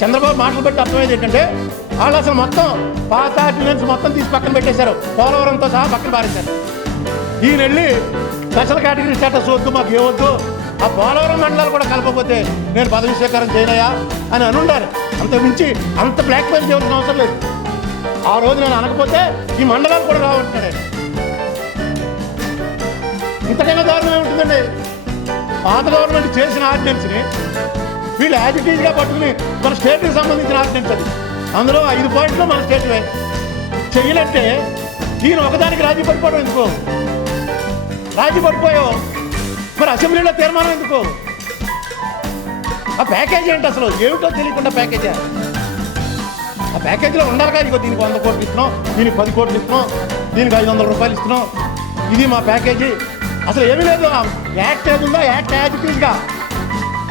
చంద్రబాబు మాటలు పెట్టి అర్థమైంది ఏంటంటే వాళ్ళు అసలు మొత్తం పాత అటెండెన్స్ మొత్తం తీసి పక్కన పెట్టేశారు. పోలవరంతో సహా పక్కన పారేశారు. ఈయన వెళ్ళి స్పెషల్ కేటగిరీ స్టేటస్ వద్దు మాకు ఏవద్దు ఆ పోలవరం మండలాలు కూడా కలపకపోతే నేను పదవి స్వీకారం చేయనయా అని అనుండాలి అంత మించి అంత బ్లాక్ మెయిల్ చేయాల్సిన అవసరం లేదు. ఆ రోజు నేను అనకపోతే ఈ మండలాలు కూడా రావంటున్నాడు ఇంతకైనా దారుణమే ఉంటుందండి పాత గవర్నమెంట్ చేసిన ఆర్డినెన్స్ని వీళ్ళు యాజిటీజ్గా పట్టుకుని మన స్టేట్కి సంబంధించిన ఆర్డినెన్స్ అది అందులో ఐదు పాయింట్లు మన స్టేట్వే చెయ్యాలంటే ఈయన ఒకదానికి రాజీ పడిపోవడం ఎందుకు? రాజీ పడిపోయావు మరి అసెంబ్లీలో తీర్మానం ఎందుకు? ఆ ప్యాకేజ్ ఏంటి అసలు? ఏమిటో తెలియకుండా ప్యాకేజా ఆ ప్యాకేజీలో ఉండాలి కదా ఇగో దీనికి వంద కోట్లు ఇస్తున్నాం దీనికి పది కోట్లు ఇస్తున్నాం దీనికి ఐదు వందల రూపాయలు ఇస్తున్నాం. ఇది మా ప్యాకేజీ అసలు ఏమీ లేదు. యాక్ట్ ఏది ఉందో యాక్ట్ యాజిటీస్గా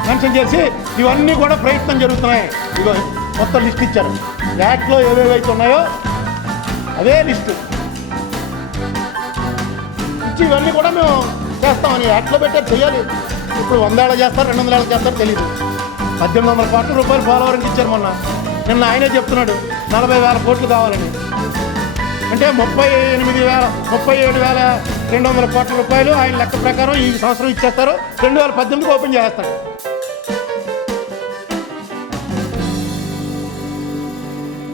మెన్షన్ చేసి ఇవన్నీ కూడా ప్రయత్నం జరుగుతున్నాయి. ఇగో మొత్తం లిస్ట్ ఇచ్చారు. యాక్ట్లో ఏవేవైతే ఉన్నాయో అదే లిస్టు. ఇచ్చి ఇవన్నీ కూడా మేము చేస్తామని యాక్ట్లో పెట్టే చేయాలి ఇప్పుడు వందేళ్ళ చేస్తారు రెండు వందల ఏళ్ళ చేస్తారు తెలియదు పద్దెనిమిది వందల కోట్ల రూపాయలు పోలవరంకి ఇచ్చారు మొన్న. నిన్న ఆయనే చెప్తున్నాడు నలభై వేల కోట్లు కావాలని. అంటే ముప్పై ఎనిమిది వేల ముప్పై ఏడు వేల రెండు వందల కోట్ల రూపాయలు ఆయన లెక్క ప్రకారం ఈ సంవత్సరం ఇచ్చేస్తారు. రెండు వేల పద్దెనిమిదికి ఓపెన్ చేస్తాడు